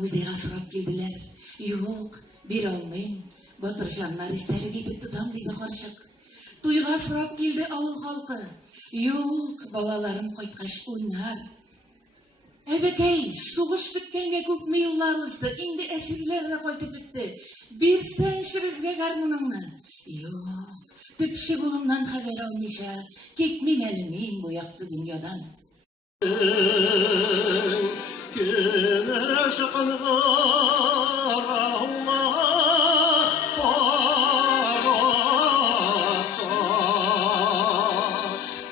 muzeyga sırap geldiler. Yok, bir almayım. Batırjanlar isteri gidip tutam deydi karışık. Tuyga sırap geldi avul halkı. Yok, balalarım koytkaş oynar. Ebekey, soğuş bitkenge köpme yıllarımızdı. Indi esirler de koytup bitti. Bir senşi bizge garmunanla. Yok, tüpşi bulumdan haber almışa. Gitmem elimin bu yaktı dünyadan. Kime şakınlar Allah baraka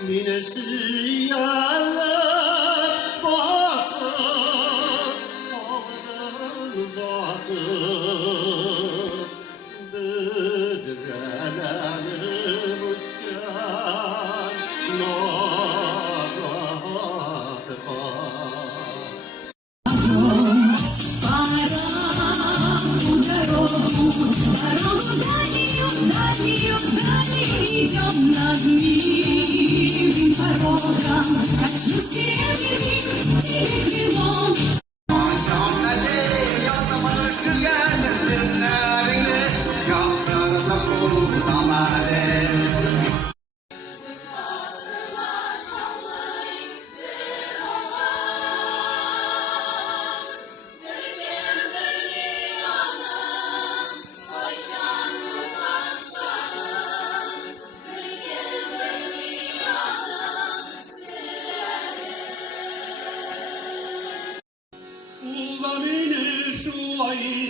minesi yerler bastı ağrın zatı bedrelenir müsken идем над миром порогом, качну семьями перекрылом.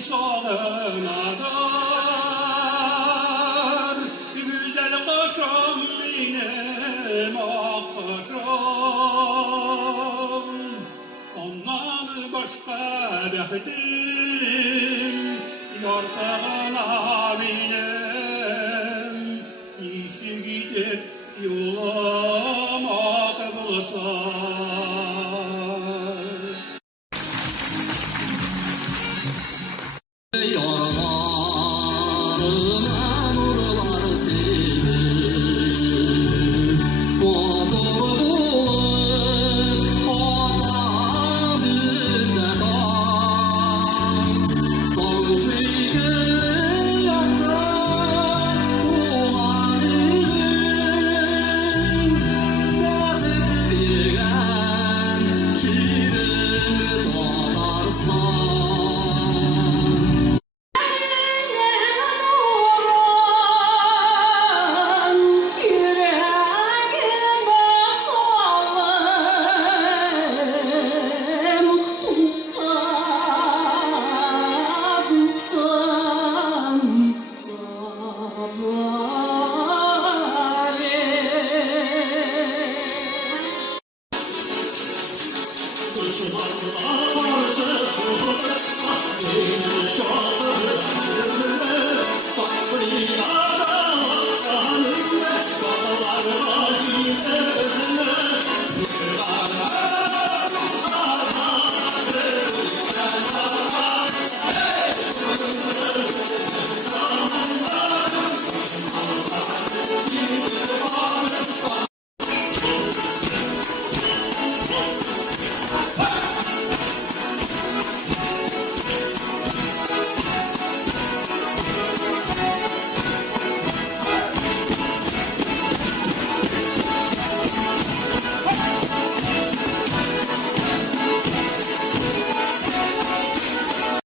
Sağınadır güzel kaşım benim akşam ondan başka bektim yortağına benim işi gidip yolamak bulsa. Yaralarına nurlar sildim Odur bulur Odan bizde kal Son şükür yaktı Ulan yüzüm Yazık bilgen Şirin tadarsan Bye.